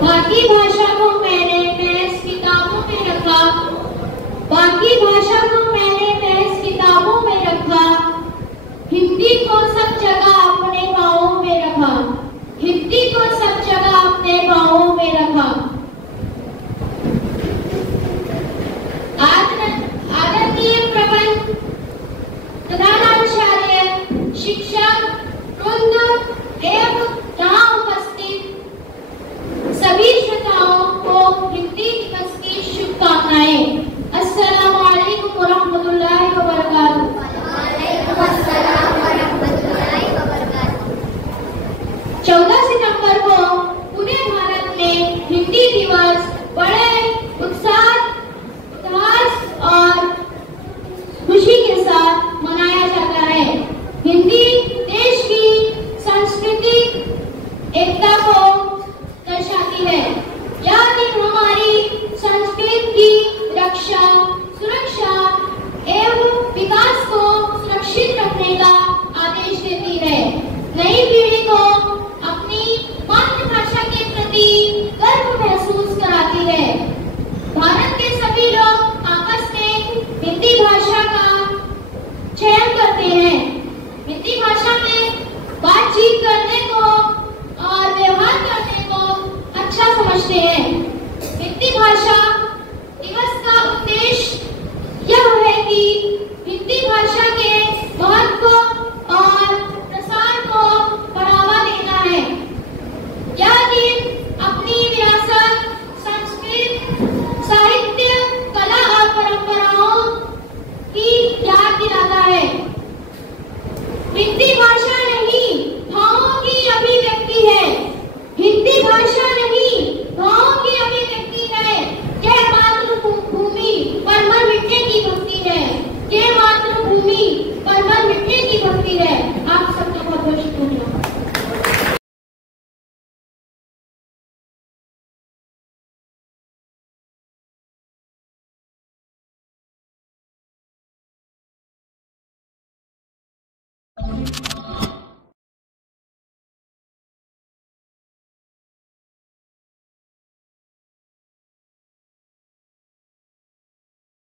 बाकी भाषा को मैंने महज किताबों में रखा, बाकी भाषा को मैंने महज किताबों में रखा, हिंदी को सब जगह अपने पाँवों में रखा, हिंदी को सब जगह अपने पाँवों में रखा। आदरणीय प्रबंध प्रधानाचार्य, शिक्षक वृंद एवं यहाँ उपस्थित सभी श्रोताओं को हिंदी दिवस की शुभकामनाएं। अस्सलामु अलैकुम वरहमतुल्लाहि वबरकातुहू। वालेकुम अस्सलाम वरहमतुल्लाहि वबरकातुहू। 14 सितंबर को पूरे भारत में हिंदी दिवस बड़े उत्साह, उल्लास और खुशी के साथ मनाया जाता है। हिंदी देश की सांस्कृतिक एकता को दर्शाती है। यह दिन हमारी संस्कृति की रक्षा, सुरक्षा एवं विकास को सुरक्षित रखने का आदेश देती है। नई पीढ़ी को अपनी मातृभाषा के प्रति गर्व महसूस कराती है। भारत के सभी लोग आपस में हिंदी भाषा का चयन करते हैं। हिंदी भाषा में बातचीत करने को और व्यवहार करने को अच्छा समझते हैं। हिंदी भाषा दिवस का उद्देश्य यह है कि हिंदी भाषा के महत्व और प्रसार को बढ़ावा देना है। यह दिन अपनी विरासत, संस्कृत, साहित्य, कला और परंपराओं की याद दिलाता है। हिंदी भाषा नहीं, भावों की अभिव्यक्ति है। हिंदी भाषा नहीं, भावों की अभिव्यक्ति है। यह मातृभूमि पर मर मिटने की भक्ति है। यह मातृभूमि पर मर मिटने की भक्ति है। आप सबका बहुत बहुत शुक्रिया।